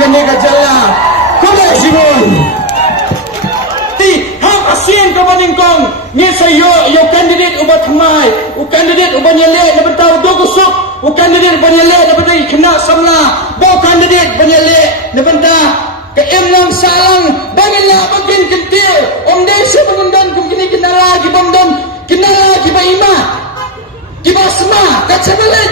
gani ka jala kule jibon ti hak asien ka baningkong ni sayo yo candidate ubat hamai u candidate uban yele na betaw do kusuk u candidate uban yele na bedai kena samla bo candidate uban yele na benda ke emnam salang bangila bagin kentil om desa pengundan kum kini kenala gi bondon kenala gi baima gi basma kacabalet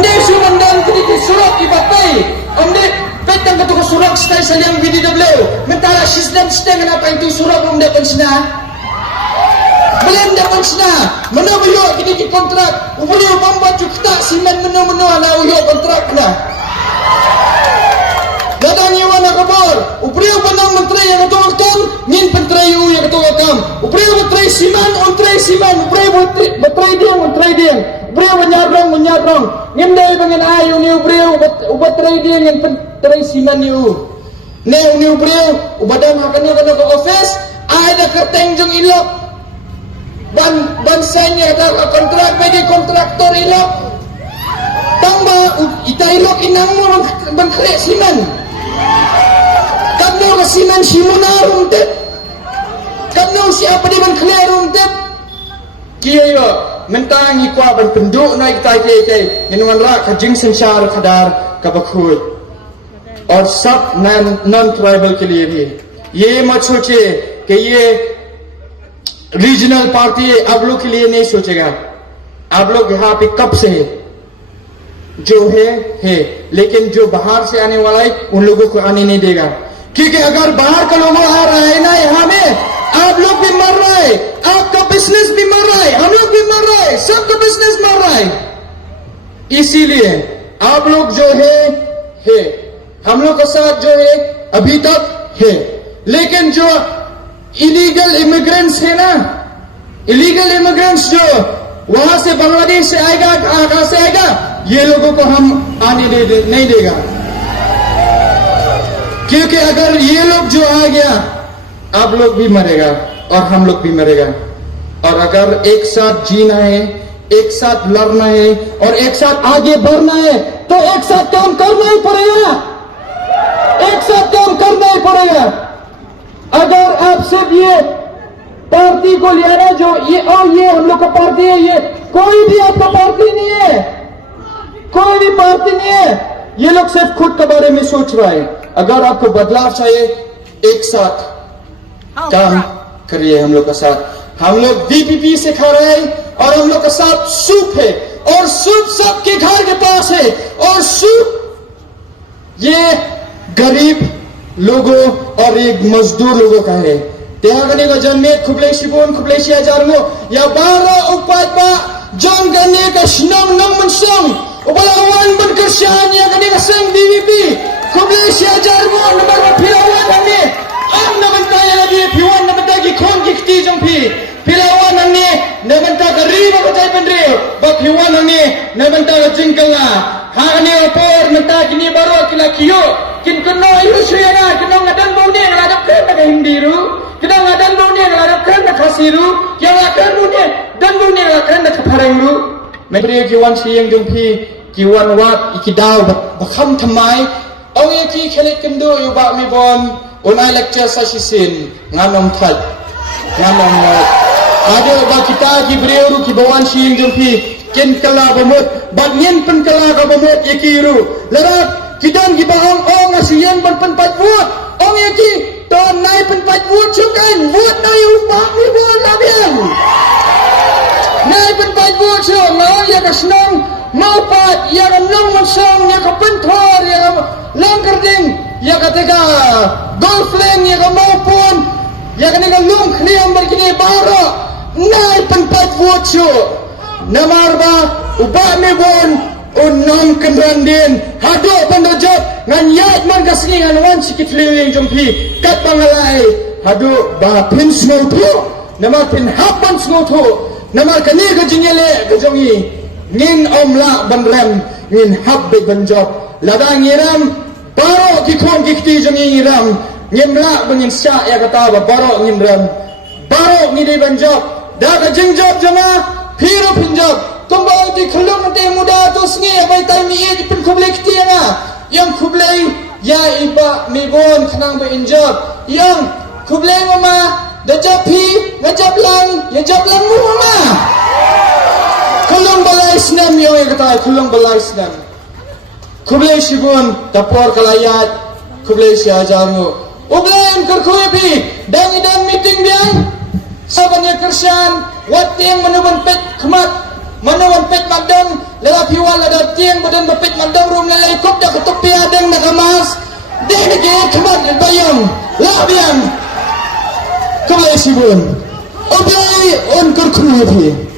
desa pengundan kini surat ibatai om de petang ketuk surat stay salyang BDW mentara sistem steng apa itu surat belum dapat sina belum dapat sina mana uyo kini di kontrak uyo pambat cukta simen meno ana uyo kontrak lah dadang yawan kabar upriyo panang menteri yang ketuakan ngin menteri yang ketuakan upriyo menteri siman upriyo menteri dia upriyo menyarong ngindai bangen ayu ni upriyo ubat menteri dia ngin menteri siman yu ne uni upriyo ubadang akan ke office ada kerteng jong ilok ban sanya ada kontrak bagi kontraktor ilok tambah ita ilok inang mo ban kre siman kamno kasiman simuna rumtep kamno siapa di ban kle rumtep kiyo mentang ikwa ban penduk naik tai ke yenuan ra kajing संसार खदार कबखुर और सब non tribal के लिए भी ये मत सोचे कि ये रीजनल पार्टी आप लोग के लिए नहीं सोचेगा आप लोग यहाँ पे कब से है जो है लेकिन जो बाहर से आने वाला है उन लोगों को आने नहीं देगा क्योंकि अगर बाहर का लोग आ रहा है ना यहाँ में आप लोग भी मर रहा है आपका बिजनेस भी मर रहा है हम लोग भी मर रहा है सबका बिजनेस मर रहा है इसीलिए आप लोग जो है हम लोग का साथ जो है अभी तक है लेकिन जो इलीगल इमिग्रेंट्स है ना इलीगल इमिग्रेंट्स जो वहां से बांग्लादेश से आएगा कहां से आएगा ये लोगों को हम आने नहीं देगा क्योंकि अगर ये लोग जो आ गया आप लोग भी मरेगा और हम लोग भी मरेगा और अगर एक साथ जीना है एक साथ लड़ना है और एक साथ आगे बढ़ना है तो एक साथ काम करना ही पड़ेगा एक साथ काम करना ही पड़ेगा अगर आप सिर्फ ये पार्टी को लिया ना जो ये और ये हम लोग का पार्टी है ये कोई भी आपका पार्टी नहीं है कोई भी पार्टी नहीं है ये लोग सिर्फ खुद के बारे में सोच रहा है अगर आपको बदलाव चाहिए एक साथ काम करिए हम लोग का साथ हम लोग बीपीपी से खा रहे हैं और हम लोग का साथ सूप है और सूप सबके घर के पास है और सूप ये गरीब लोगों और एक मजदूर लोगों का है त्यागने का जन्मे खुबलेशी बोन खुबलेशी आजारंगो या बारा उपाय पा जंग करने का शनम नम मनसम ubalawan berkerjaan yang kini keseng BVP खुबलेशी आजारंगो नंबर फिराwan हमने am naman tayo lagi piwan naman tayo gikon gikti jong pi pilawan हमने naman tayo riba ko tayo pendrio ba piwan हमने naman tayo jingkala hane opor menta kini baru kila kiyo kin kono ilu suyana kino ngadan bone ngadap kan na hindiru kino ngadan bone ngadap kan na khasiru yang akan bone dan bone akan na khaparengru memberi kiwan siyang jong pi kiwan wat ikidaw bakham thamai aw ki khelet kendo yu ba mi bon unai lecture sa sisin nganom thal nganom ada ba kita ki breuru ki bawan siyang jong pi ken kala bamut bagyen pen kala ka bamut ikiru larat kidan gibahong ong asiyan ban penpat wot ong yaki ton nai penpat wot sukan wot nai upak ni bon labian nai penpat wot so mau ya kasnong mau pat ya nong mansong ya ka penthor ya long kerding ya katega golf lane ya mau pun ya kanega lung khliam berkini baro nai penpat wot so namarba upak ni bon unong kendrandin hado pandajab ngan yat man kasni ngan wan sikit liling jompi kat bangalai hado ba pin snoto nama pin hapan snoto nama kani gajinyele gajongi ngin omla banrem ngin habbe banjob ladang iram baro gikon gikti jongi iram ngimla bangin sya ya kata ba baro ngimram baro ngide banjob da gajinjob jama phiro pinjob kembali di kelung te muda tu sengi abai tai mi e pun kublai kiti na yang kublai ya iba mibon kenang berinjab yang kubleng mama dajab hi ngajab lang yajab lang mo mama kulung balai Islam yang kata kulung balai Islam kubleng sibun dapur kalayat kubleng si ajamu ubleng kerkui bi dang meeting biang sabanya kersian wat tiang menuban pet kemat menuban pet madang lelapi wala ada tiang badan bepet madang rum lelai kop dah ketepi adang nak emas deh lagi kemat bayang labiang kubleng sibun ubleng on kerkui bi